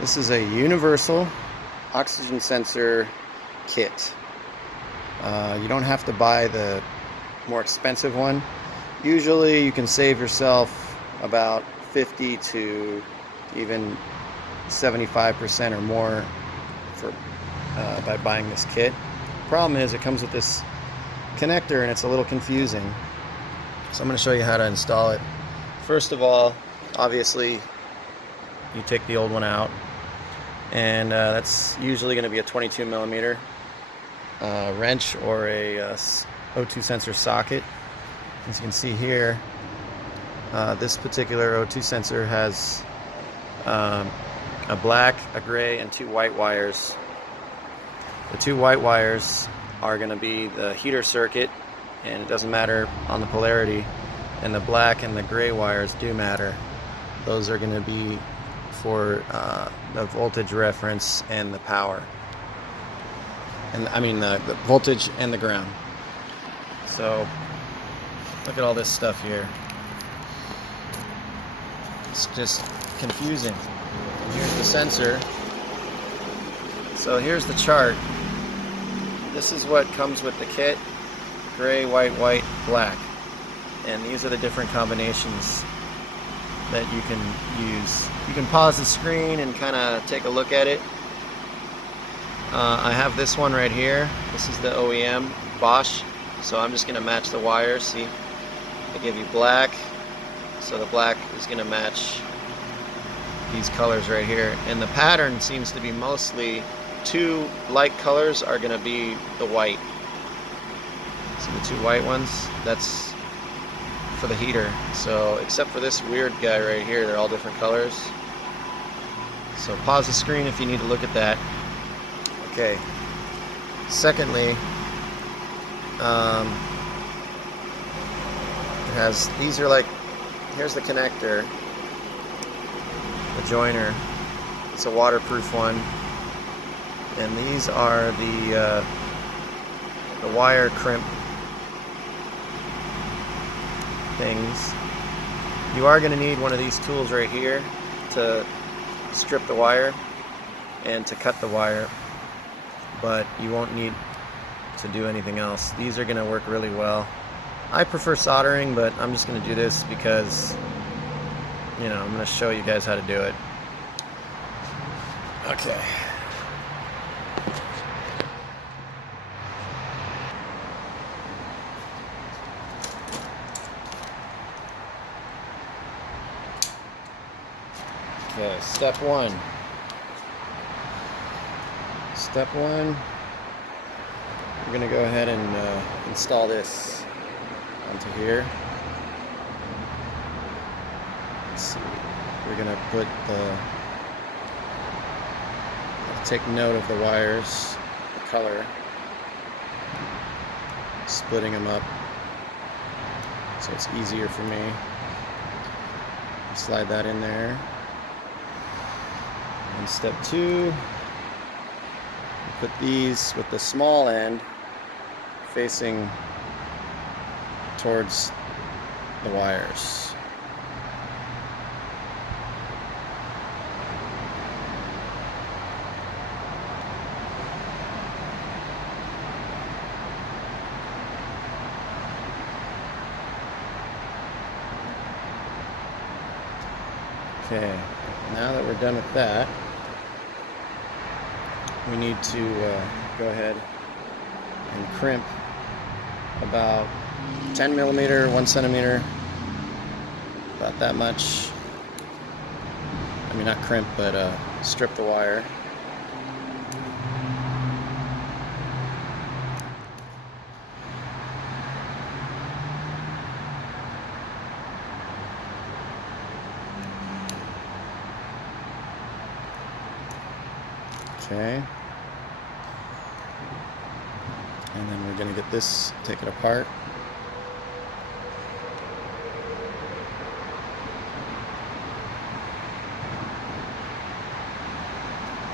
This is a universal oxygen sensor kit. You don't have to buy the more expensive one. Usually you can save yourself about 50 to even 75% or more by buying this kit. Problem is it comes with this connector and it's a little confusing. So I'm going to show you how to install it. First of all, obviously you take the old one out, and that's usually going to be a 22 millimeter wrench or a O2 sensor socket. As you can see here, this particular O2 sensor has a black, a gray, and two white wires. The two white wires are going to be the heater circuit, and it doesn't matter on the polarity, and the black and the gray wires do matter. Those are going to be for the voltage reference and the power, and I mean the voltage and the ground. So look at all this stuff here. It's just confusing. Here's the sensor. So here's the chart. This is what comes with the kit: gray, white, white, black. And these are the different combinations that you can use. You can pause the screen and kind of take a look at it. I have this one right here. This is the OEM Bosch. So I'm just going to match the wires. See, they give you black. So the black is going to match these colors right here. And the pattern seems to be mostly two light colors are going to be the white. So the two white ones, that's for the heater. So except for this weird guy right here, they're all different colors. So pause the screen if you need to look at that. Okay. Secondly, it has, these are like, here's the connector, the joiner. It's a waterproof one, and these are the wire crimp things. You are going to need one of these tools right here to strip the wire and to cut the wire, but you won't need to do anything else. These are going to work really well. I prefer soldering, but I'm just going to do this because, you know, I'm going to show you guys how to do it. Okay. Okay, step one. Step one, we're going to go ahead and install this onto here. Let's see, we're going to put take note of the wires, the color, splitting them up so it's easier for me. Slide that in there. And step two, put these with the small end facing towards the wires. Okay, now that we're done with that, we need to go ahead and crimp about 10 millimeter, 1 centimeter, about that much. I mean, not crimp, but strip the wire. Okay. And then we're going to get this, take it apart.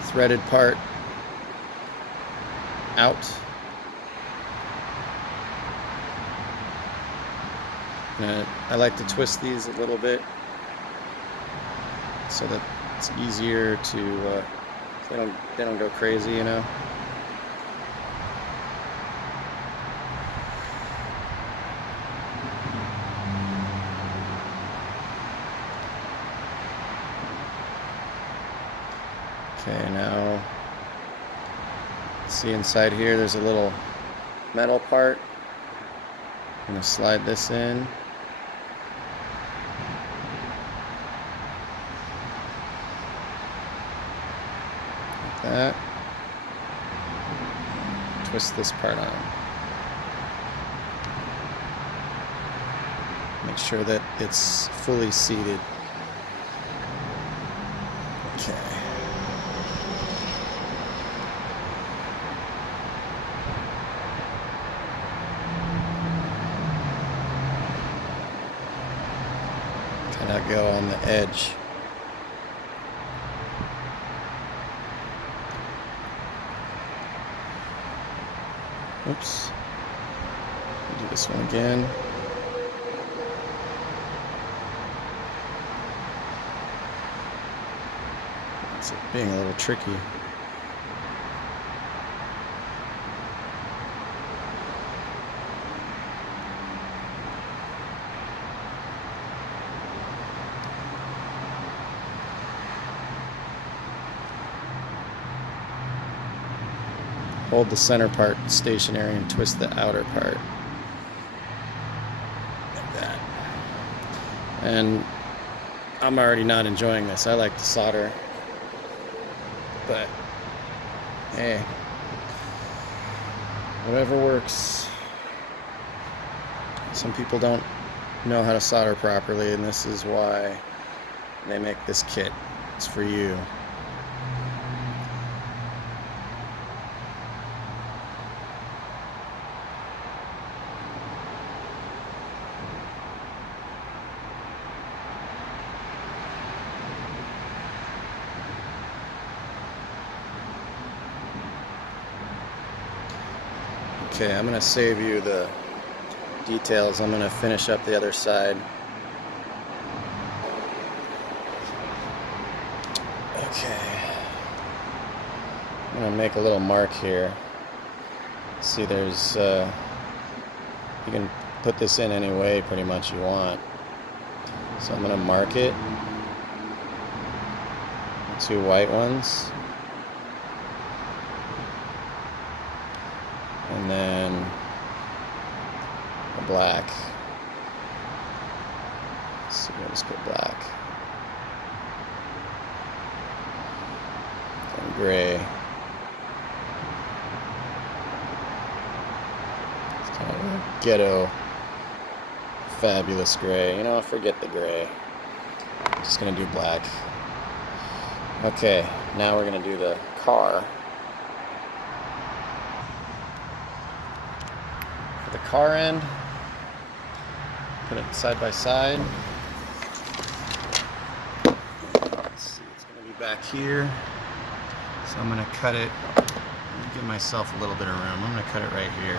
Threaded part out. And I like to twist these a little bit so that it's easier to so they don't go crazy, you know. Okay, now see inside here there's a little metal part. I'm going to slide this in. Like that. Twist this part on. Make sure that it's fully seated. Okay. Kind of go on the edge. Oops. Do this one again. It's being a little tricky. Hold the center part stationary and twist the outer part. Like that. And I'm already not enjoying this. I like to solder. But, hey, whatever works. Some people don't know how to solder properly, and this is why they make this kit. It's for you. Okay, I'm going to save you the details. I'm going to finish up the other side. Okay. I'm going to make a little mark here. See, there's, you can put this in any way pretty much you want. So I'm going to mark it. 2 white ones. And then a black. Let's see, I'll just put black. And gray. It's kind of a ghetto, fabulous gray. You know, forget the gray. I'm just gonna do black. Okay, now we're gonna do the car. The car end, put it side by side. Let's see, it's going to be back here. So I'm going to cut it, give myself a little bit of room. I'm going to cut it right here.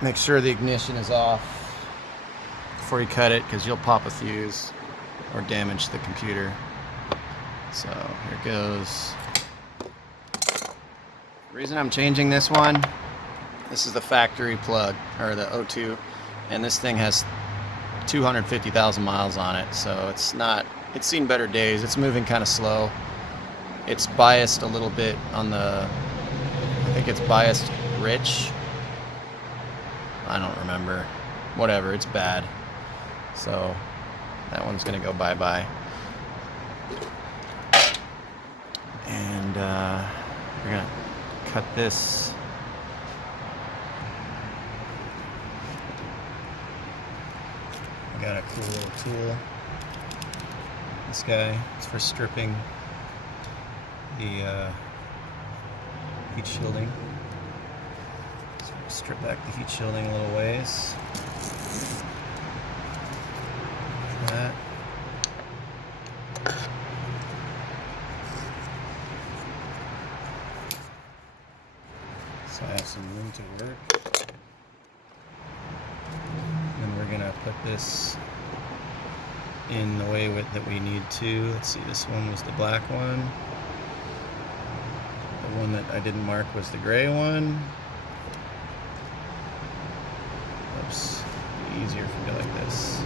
Make sure the ignition is off before you cut it, because you'll pop a fuse or damage the computer. So here it goes. The reason I'm changing this one, this is the factory plug, or the O2, and this thing has 250,000 miles on it, so it's seen better days. It's moving kind of slow. It's biased a little bit on the, I think it's biased rich. I don't remember. Whatever, it's bad. So that one's gonna go bye-bye. And we're gonna cut this. I got a cool little tool. This guy, it's for stripping the heat shielding. So strip back the heat shielding a little ways. Like that. So I have some room to work. And we're gonna put this in the way that we need to. Let's see, this one was the black one. The one that I didn't mark was the gray one. Oops, easier if we go like this.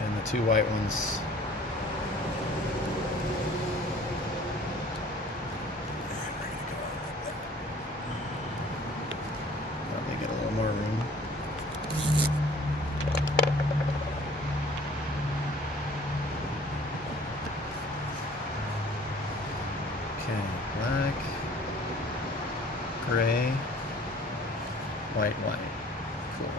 And the two white ones. Probably get a little more room. Okay, black, gray, white, white. Cool.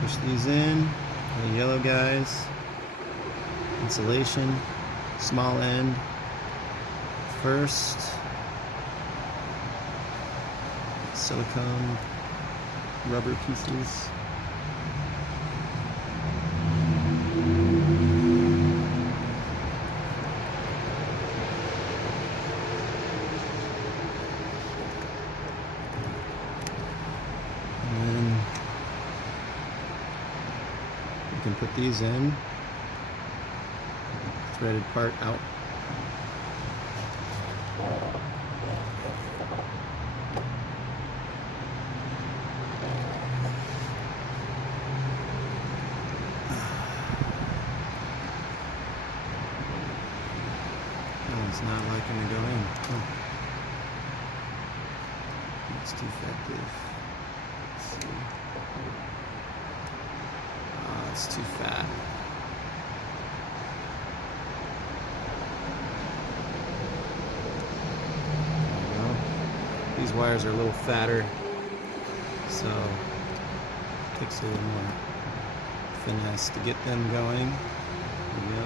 Push these in, the yellow guys, insulation, small end first, silicone rubber pieces. You can put these in, threaded part out. Oh, it's not liking to go in. Oh. It's defective. Let's see. It's too fat. There we go. These wires are a little fatter, so it takes a little more finesse to get them going. There we go.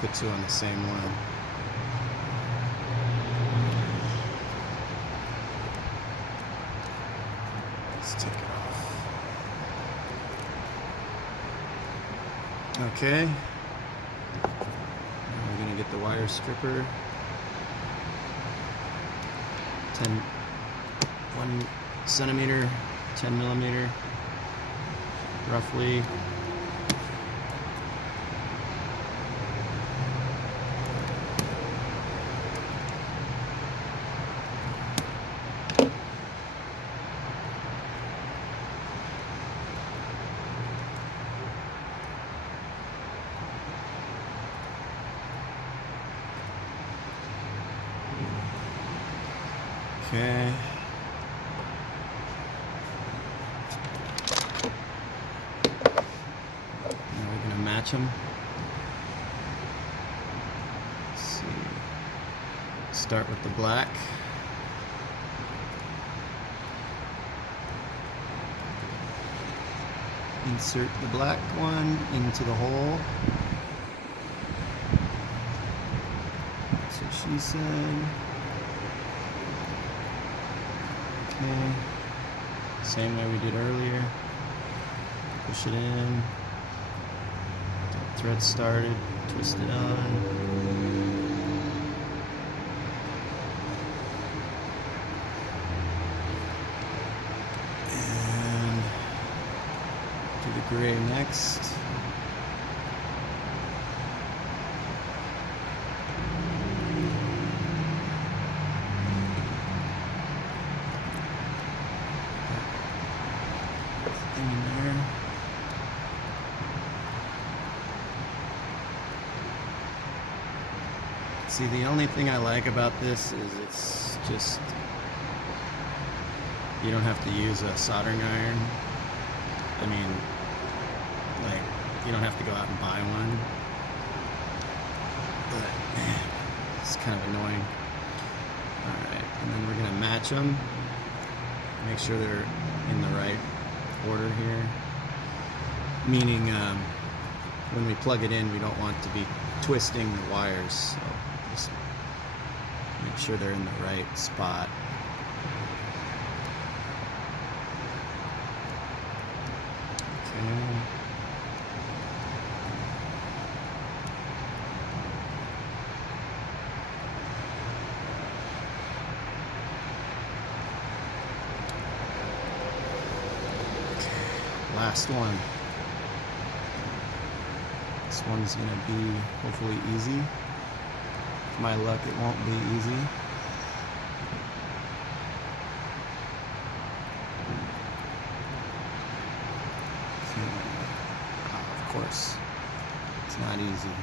Put two on the same one. Let's take it off. Okay. Now we're going to get the wire stripper. 1 centimeter, 10 millimeter, roughly. Okay. Now we're going to match them. Let's see. Start with the black. Insert the black one into the hole. That's what she said. Okay. Same way we did earlier. Push it in. Get the thread started. Twist it on. And do the gray next. In there. See, the only thing I like about this is it's just, you don't have to use a soldering iron. I mean, like, you don't have to go out and buy one. But man, it's kind of annoying. Alright, and then we're going to match them. Make sure they're in the right order here. Meaning, when we plug it in, we don't want to be twisting the wires. So just make sure they're in the right spot. Okay. Last one. This one's gonna be hopefully easy. With my luck, it won't be easy. Of course, it's not easy.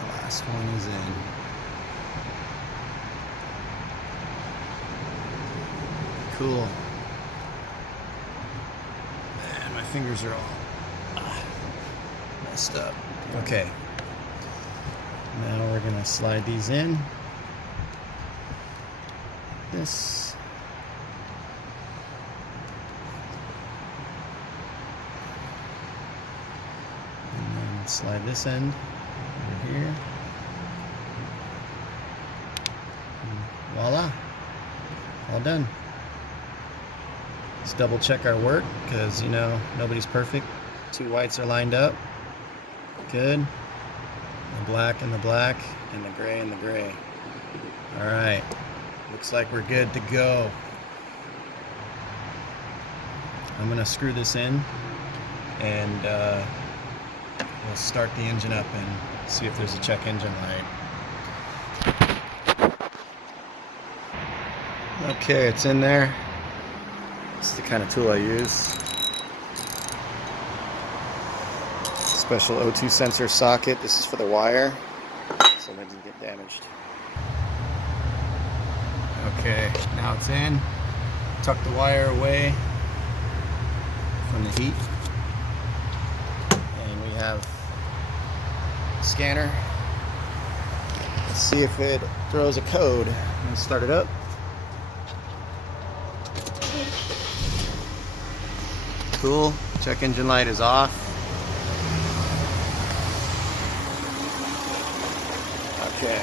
The last one is in. Cool. Man, my fingers are all messed up. Okay. Now we're gonna slide these in. This. And then slide this end over here. And voila. All done. Let's double check our work, because you know nobody's perfect. 2 whites are lined up. Good. The black and the black, and the gray and the gray. Alright. Looks like we're good to go. I'm gonna screw this in, and we'll start the engine up and see if there's a check engine light. Okay, it's in there. It's the kind of tool I use. Special O2 sensor socket. This is for the wire, so it doesn't get damaged. Okay, now it's in. Tuck the wire away from the heat. And we have a scanner. Let's see if it throws a code. I'm gonna start it up. Cool. Check engine light is off. Okay.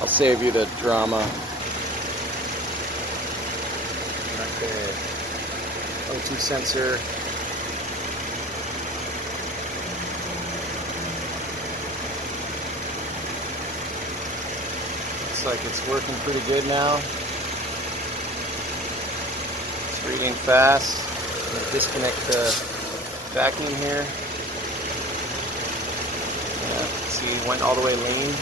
I'll save you the drama. Okay. O2 sensor. Looks like it's working pretty good now. It's reading fast. I'm going to disconnect the vacuum here. Yeah, see, it went all the way lean.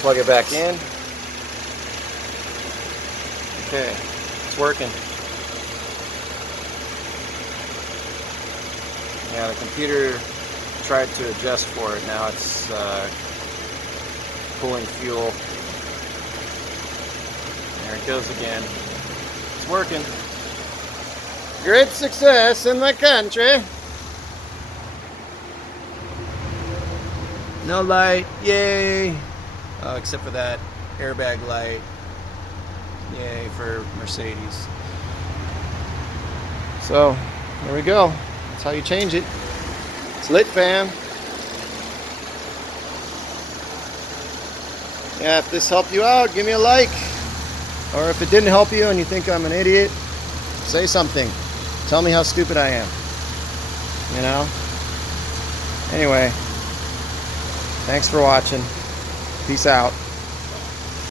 Plug it back in. Okay, it's working. Yeah, the computer tried to adjust for it. Now it's pulling fuel. There it goes again. It's working. Great success in the country. No light, yay! Except for that airbag light. Yay for Mercedes. So, there we go. That's how you change it. It's lit, fam. Yeah, if this helped you out, give me a like. Or if it didn't help you and you think I'm an idiot, say something. Tell me how stupid I am. You know? Anyway, thanks for watching. Peace out.